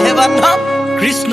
এটাহে বান্ধৱ কৃষ্ণ।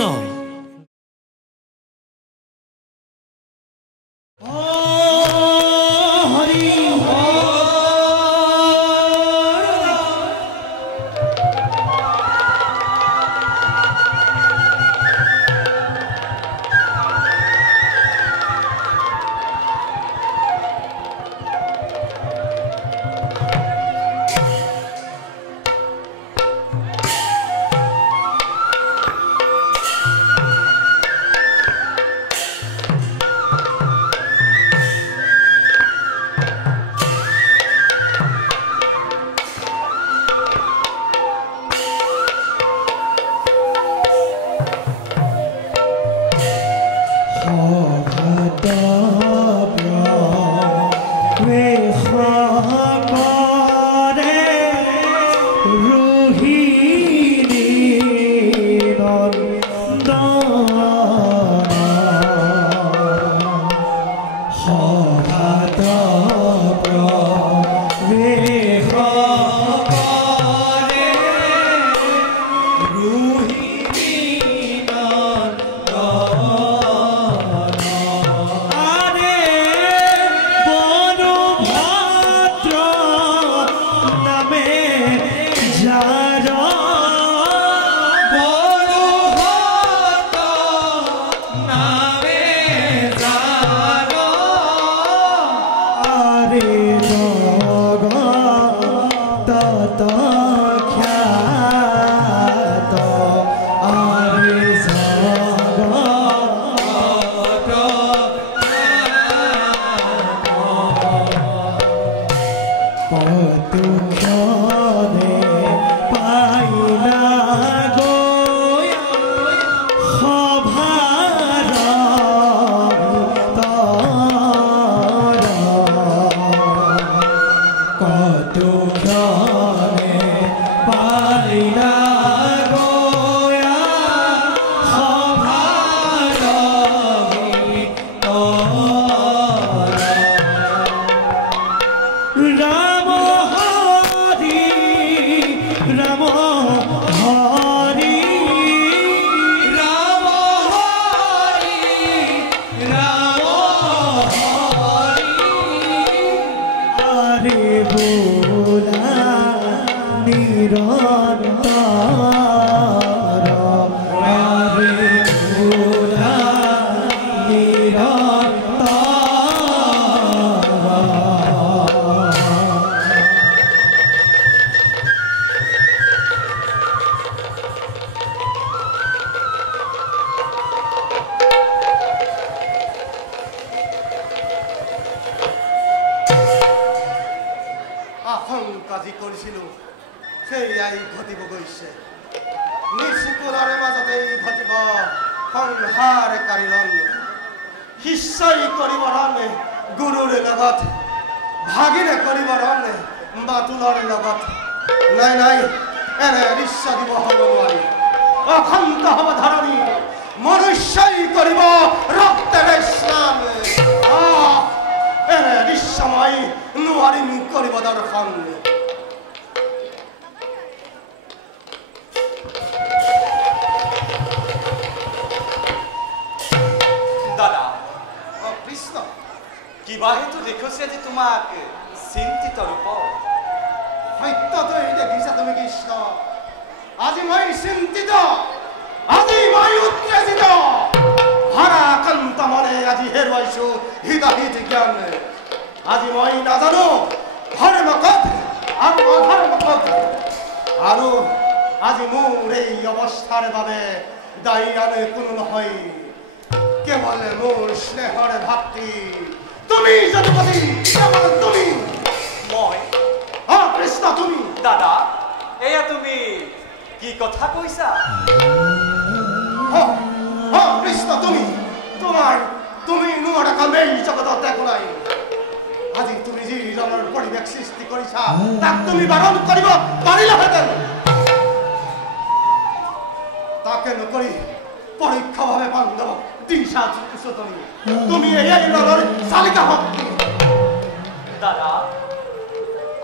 দাদা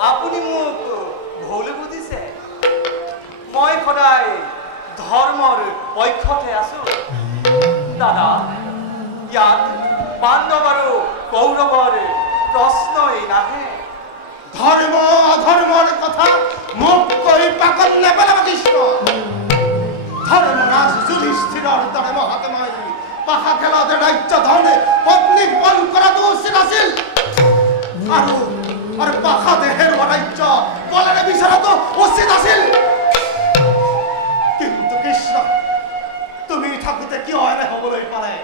আপুনি মোক ভুল বুজিছে। মই সদায় ধৰ্মৰ পক্ষতে আছো দাদা ইয়াত পাণ্ডৱ আৰু কৌৰৱৰ প্ৰশ্নই নাহে ধৰ্ম অধৰ্মৰ কথা মোক কৈ পাগল নেপেলাব কৃষ্ণ ধৰ্মৰাজ যুধিষ্ঠিৰৰ দৰে মহাত্মাই পাশা খেলাতে ৰাজ্য ধৰণে পত্নী পণ কৰাটো উচিত আছিল আৰু পাশা দেহেৰ ৰাজ্য বলেৰে বিচৰাটো উচিত আছিল কিন্তু কৃষ্ণ তুমি থাকোঁতে কিয় এনে হ'বলৈ পাৰে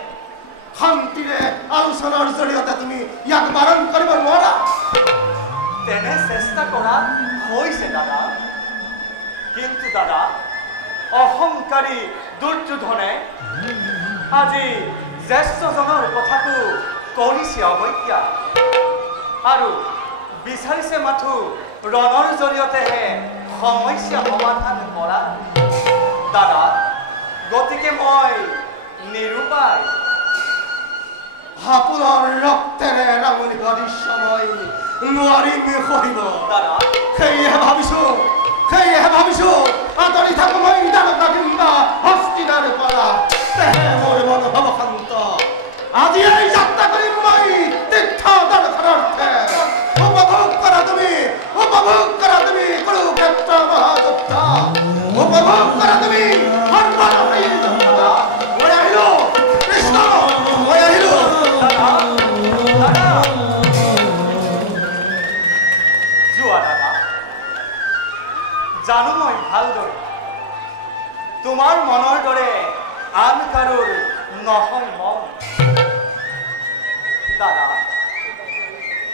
শান্তিৰে আলোচনাৰ জৰিয়তে তুমি ইয়াক বাৰণ কৰিব নোৱাৰা তেনে চেষ্টা কৰা হৈছে দাদা কিন্তু দাদা অহংকাৰী দুৰ্যোধনে আজি জ্যেষ্ঠজনৰ কথাটো কৰিছে অৱজ্ঞা আৰু বিচাৰিছে মাথো ৰণৰ জৰিয়তেহে সমস্যা সমাধান কৰা দাদা গতিকে মই নিৰুপায় আপোনাৰ ৰক্তেৰে ৰামনি দৃশ্য মই নোৱাৰিম সহিব দাদা সেয়েহে ভাবিছো আঁতৰি থাকো মই দানকা কিম্বা হস্তিনাৰ পৰা তেহে মোৰ মন হ'ব শান্ত আজি এই যাত্ৰা কৰিম মই তীৰ্থ দৰ্শনাৰ্থে উপভোগ কৰা তুমি কুৰুক্ষেত্ৰ মহাযুদ্ধ উপভোগ কৰা তুমি মই আহিলো কৃষ্ণ মই আহিলো যোৱা দাদা জানো মই ভালদৰে তোমাৰ মনৰ দৰে আন কাৰোৰ নহয় মন দাদা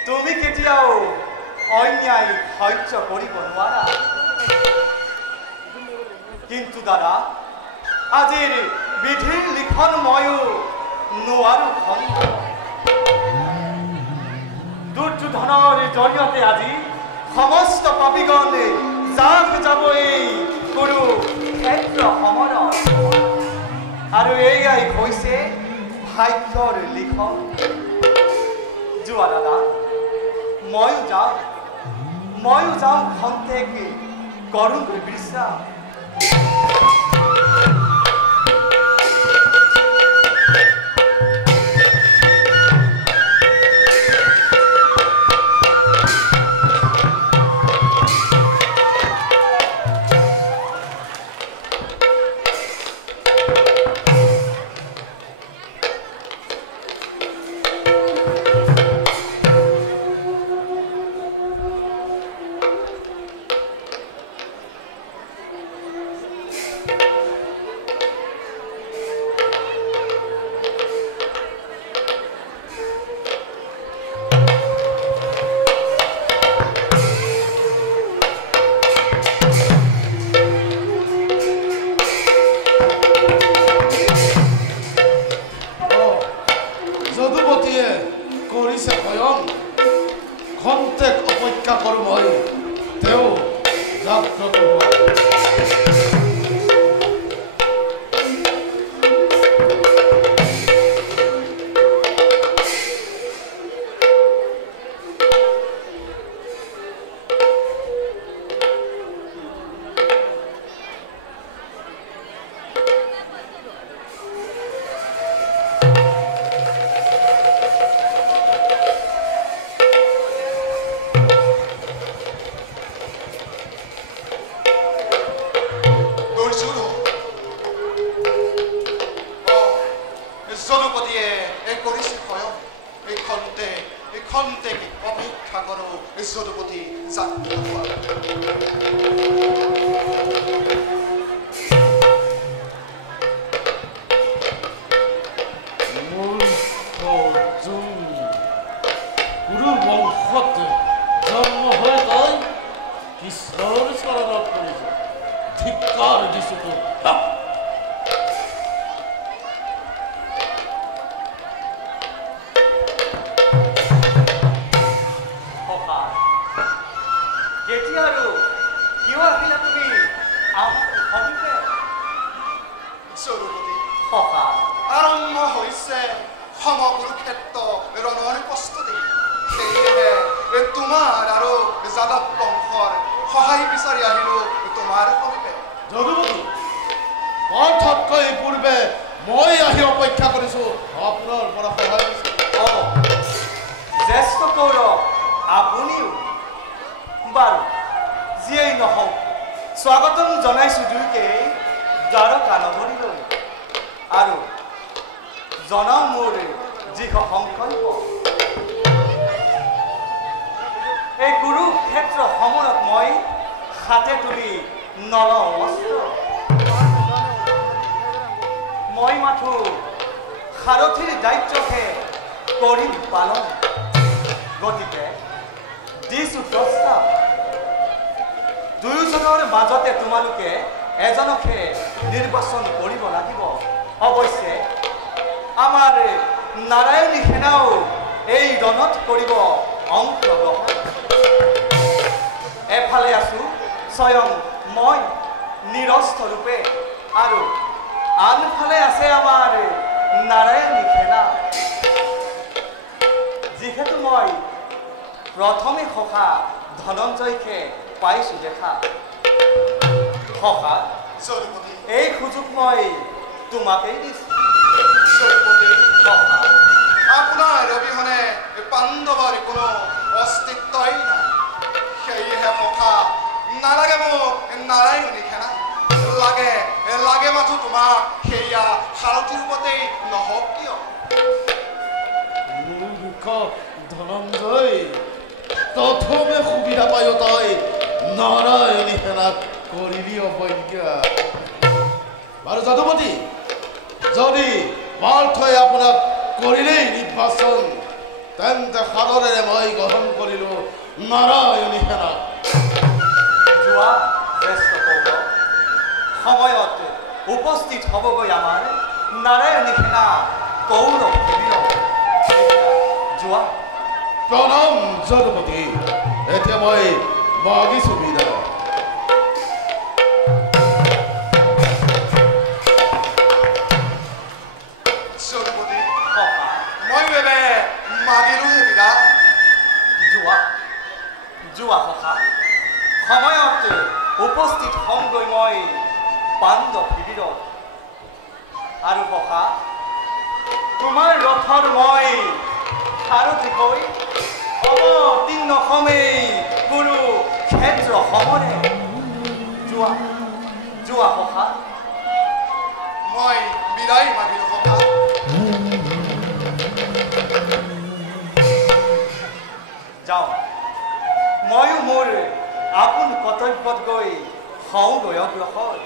তুমি কেতিয়াও অন্যায় সহ্য কৰিব নোৱাৰা কিন্তু দাদা আজিৰ বিধিৰ লিখন ময়ো নোৱাৰো খণ্ড দুৰ্যোধনৰ জৰিয়তে আজি সমস্ত পাপীগণ জাগ যাব এই কুৰুক্ষেত্ৰ সমৰত আৰু এয়াই হৈছে ভাগ্যৰ লিখন যোৱা দাদা ময়ো যাওঁ খন্তেক কৰোঁ বিশ্ৰাম পাৰ্থতকৈ পূৰ্বে মই আহি অপেক্ষা কৰিছোঁ আপোনাৰ পৰা সহায় জ্যেষ্ঠ কৌৰৱ আপুনিও বাৰু যিয়েই নহওক স্বাগতম জনাইছোঁ দুয়োকে দ্বাৰকা নগৰীলৈ আৰু জনাও মোৰ দৃঢ় সংকল্প এই কুৰুক্ষেত্ৰ সমৰত মই হাতে তুলি নলওঁ অস্ত্ৰ মই মাথো সাৰথীৰ দায়িত্বহে কৰিম পালন গতিকে দিছোঁ প্ৰস্তাৱ দুয়োজনৰ মাজতে তোমালোকে এজনকে নিৰ্বাচন কৰিব লাগিব অৱশ্যে আমাৰ নাৰায়ণী সেনাও এই ৰণত কৰিব অংশগ্ৰহণ এফালে আছোঁ স্বয়ং মই নিৰস্ত ৰূপে আৰু আনফালে আছে আমাৰ নাৰায়ণী সেনা যিহেতু মই প্ৰথমে সখা ধনঞ্জয়কে পাইছোঁ দেখা সখা এই সুযোগ মই তোমাকেই দিছোঁ আপোনাৰ অবিহনে পাণ্ডৱৰ কোনো অস্তিত্বই নাই সেয়েহে সখা নালাগে মোক নাৰায়ণী সেনা লাগে লাগে মাথো তোমাক সেয়া সাৰথীৰ ৰূপতেই নহওক কিয় মূৰ্খ ধনঞ্জয় প্ৰথমে সুবিধা পায় তই নাৰায়ণী সেনাক কৰিলি অৱজ্ঞা বাৰু যাদুমতী যদি পাৰ্থই আপোনাক কৰিলেই নিৰ্বাচন তেন্তে সাদৰেৰে মই গ্ৰহণ কৰিলোঁ নাৰায়ণী সেনা যোৱা জ্যেষ্ঠ কৌৰৱ সময়ত উপস্থিত হ'বগৈ আমাৰ নাৰায়ণী সেনা কৌৰৱ যোৱা প্ৰণাম যদুমতী এতিয়া মই মাগিছোঁ বিদায় যোৱা সখা সময়ত উপস্থিত হ'মগৈ মই পাণ্ডৱ শিবিৰত আৰু সখা তোমাৰ ৰথৰ মই সাৰথি হৈ অৱতীৰ্ণ হমেই কুৰুক্ষেত্ৰ সমৰে যোৱা যোৱা সখা মই বিদায় মাগিলোঁ সখা যাওঁ ময়ো মোৰ আপোন কৰ্তব্যত গৈ হওঁগৈ অগ্ৰসৰ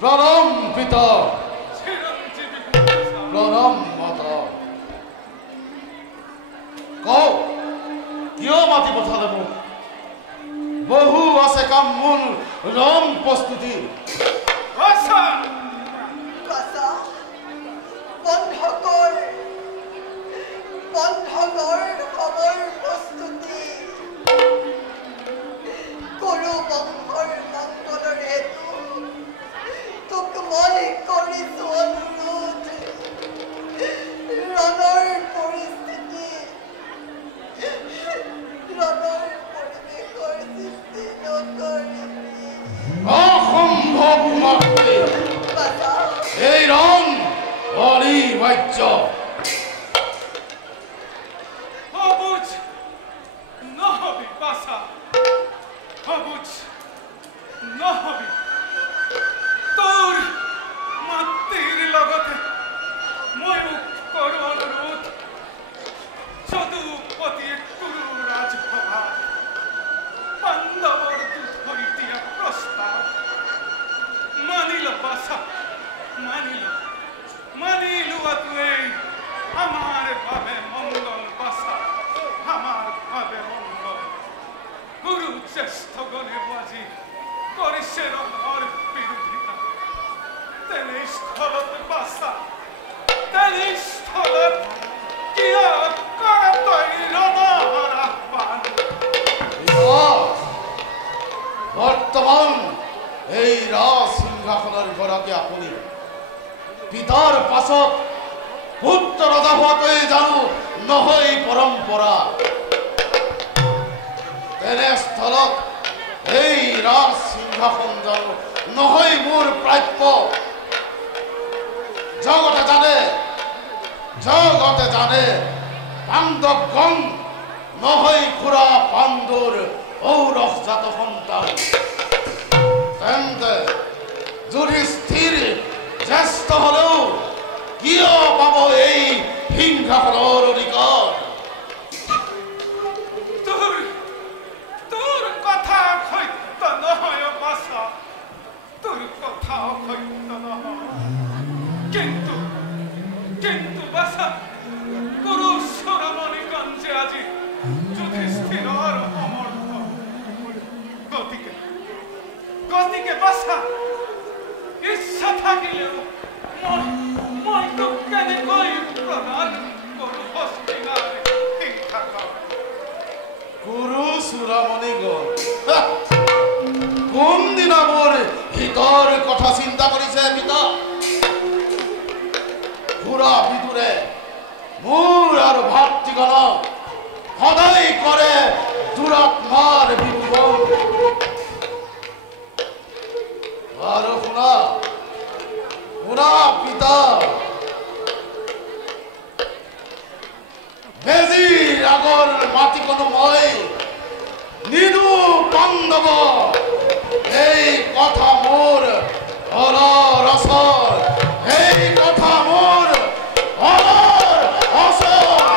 প্ৰণাম পিতা, প্ৰণাম মাতা। কও কিয় মাতি পঠালে মোক? বহু আছে কাম মোৰ ৰং প্ৰস্তুতি। অসম্ভৱ মাতৃ, এই ৰং অনিবাৰ্য। তোৰ মাতৃৰ লগতে ময়ো কৰো অনুৰোধ, যদুপতিয়ে কুৰু ৰাজসভা পাণ্ডৱৰ দুধৰি দিয়া প্ৰস্তাৱ মানিল বাছা, মানি লোৱাটোৱেই আমাৰ বাবে মংগল বাছা, আমাৰ বাবে মংগল। গুৰু জ্যেষ্ঠগণে আজি কৰিছে ৰঙৰ বিৰোধিতা, তেনেস্থলত বাছা, তেনেস্থলত কিয় কৰা তই ৰণৰ আহ্বান? বৰ্তমান এই ৰাজ সিংহাসনৰ গৰাকী আপুনি। পিতাৰ পাছত পুত্ৰ ৰজা হোৱাটোৱেই জানো নহয় পৰম্পৰা। তেনেস্থলত এই ৰাজ সিংহাসন জানো নহয় মোৰ প্ৰাপ্য। জগতে জানে পাণ্ডৱগণ নহয় খুৰা পাণ্ডুৰ ঔৰসজাত সন্তান। তেন্তে যুধিষ্ঠিৰ জ্যেষ্ঠ হলেও কিয় পাব এই সিংহাসনৰ অধিকাৰ? তোৰ কথা সত্য নহয় বাছা, তোৰ কথা সত্য নহয়। কিন্তু বাছা, গুৰু চৰমণিগঞ্জে আজি যুধিষ্ঠিৰৰ সমৰ্থন। গতিকে বাছা, ইচ্ছা থাকিলেও মই তোক কেনেকৈ প্ৰদান কৰো হস্তিনাৰ সিংহাসন? গুৰু চূড়ামণিগঞ্জ কোনদিনা মোৰ হিতৰ কথা চিন্তা কৰিছে পিতা? খুৰা বিদুৰে মোৰ আৰু ভাতৃগণক সদায় কৰে দুৰাত্মাৰ বিভোগ। আৰু শুনা পিতা, বেজীৰ আগৰ মাটিকনো মই নিদু পাণ্ডৱ। এই কথা মোৰ অলৰ অচৰ, এই কথা মোৰ অলৰ অচৰ।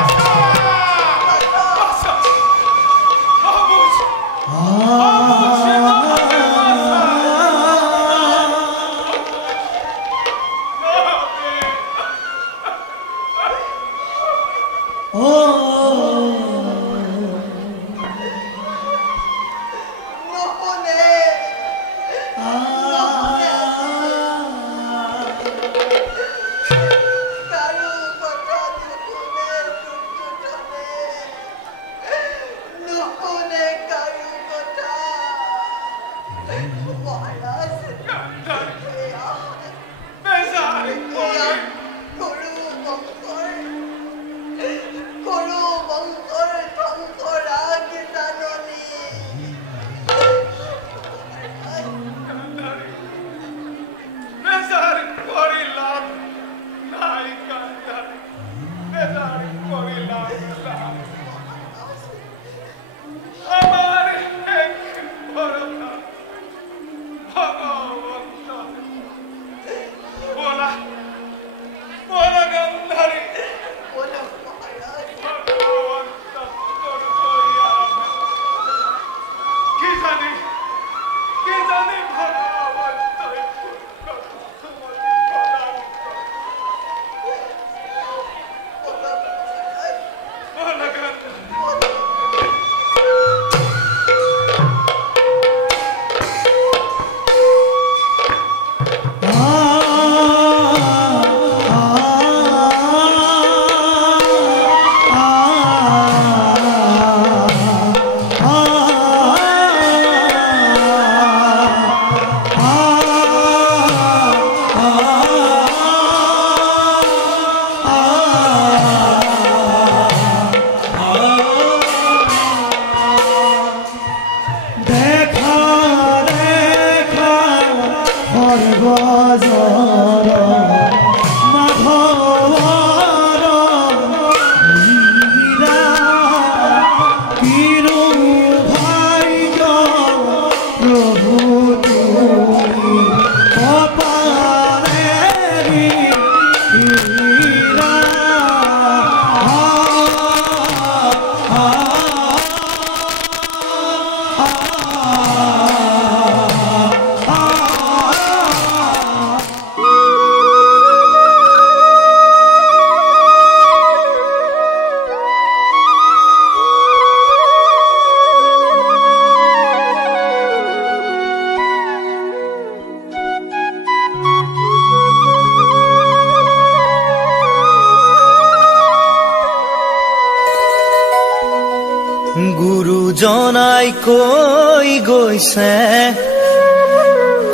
জনাই কৈ গৈছে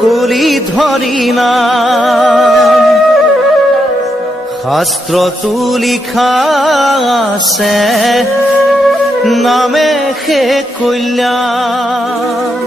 কলি ধৰি নাম শাস্ত্ৰতো লিখা আছে নামে সে কল্যাণ